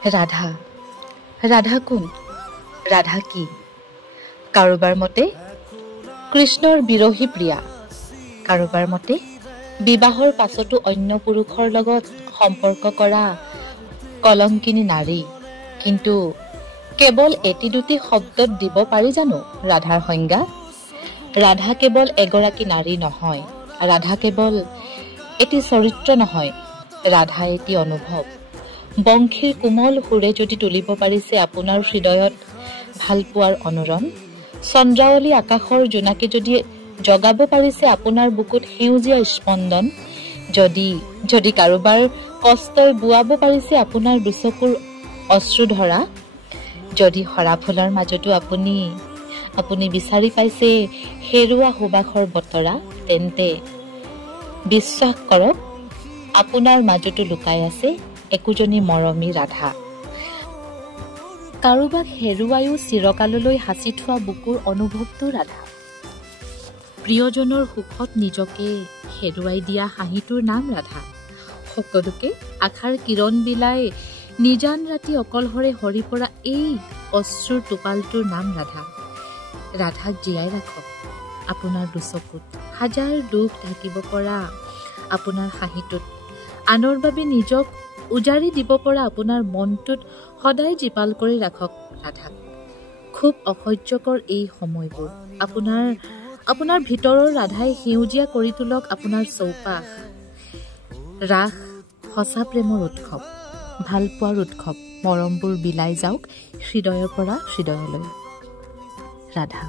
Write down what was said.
ৰাধা ৰাধা কোন? ৰাধা কি? কাৰোবাৰ মতে কৃষ্ণৰ বিৰহী প্ৰিয়া, কাৰোবাৰ মতে বিবাহৰ পাছতো অন্য পুৰুষৰ লগত সম্পৰ্ক কৰা কলংকিনী নাৰী। কিন্তু কেৱল এটি দুটি শব্দত দিব পাৰি জানো ৰাধাৰ সংজ্ঞা? ৰাধা কেৱল এগৰাকী নাৰী নহয়, ৰাধা কেৱল এটি চৰিত্ৰ নহয়, ৰাধা এটি অনুভৱ। বংশীৰ কোমল সুৰে যদি তুলিব পাৰিছে আপোনাৰ হৃদয়ত ভালপোৱাৰ অনুৰণ, চন্দ্ৰাৱলী আকাশৰ জোনাকে যদি জগাব পাৰিছে আপোনাৰ বুকুত সেউজীয়া স্পন্দন, যদি কাৰোবাৰ কষ্টই বোৱাব পাৰিছে আপোনাৰ দুচকুৰ অশ্ৰুধৰা, যদি সৰা ফুলৰ মাজতো আপুনি বিচাৰি পাইছে হেৰুৱা সুবাসৰ বতৰা, তেন্তে বিশ্বাস কৰক আপোনাৰ মাজতো লুকাই আছে একোজনী মৰমী ৰাধা। কাৰোবাক হেৰুৱায়ো চিৰকাললৈ সাঁচি থোৱা বুকুৰ অনুভৱটো ৰাধা। প্ৰিয়জনৰ সুখত নিজকে হেৰুৱাই দিয়া হাঁহিটোৰ নাম ৰাধা। সকলোকে আশাৰ কিৰণ বিলাই নিজান ৰাতি অকলশৰে সৰি পৰা এই অশ্ৰুৰ টোপালটোৰ নাম ৰাধা। ৰাধাক জীয়াই ৰাখক আপোনাৰ দুচকুত, হাজাৰ দুখ ঢাকিব পৰা আপোনাৰ হাঁহিটোত, আনৰ বাবে নিজক উজাৰি দিব পৰা আপোনাৰ মনটোত সদায় জীপাল কৰি ৰাখক ৰাধাক। খুব অসহ্যকৰ এই সময়বোৰ আপোনাৰ ভিতৰৰ ৰাধাই সেউজীয়া কৰি তোলক আপোনাৰ চৌপাশ। ৰাস সঁচা প্ৰেমৰ উৎসৱ, ভালপোৱাৰ উৎসৱ, মৰমবোৰ বিলাই যাওক হৃদয়ৰ পৰা হৃদয়লৈ। ৰাধা।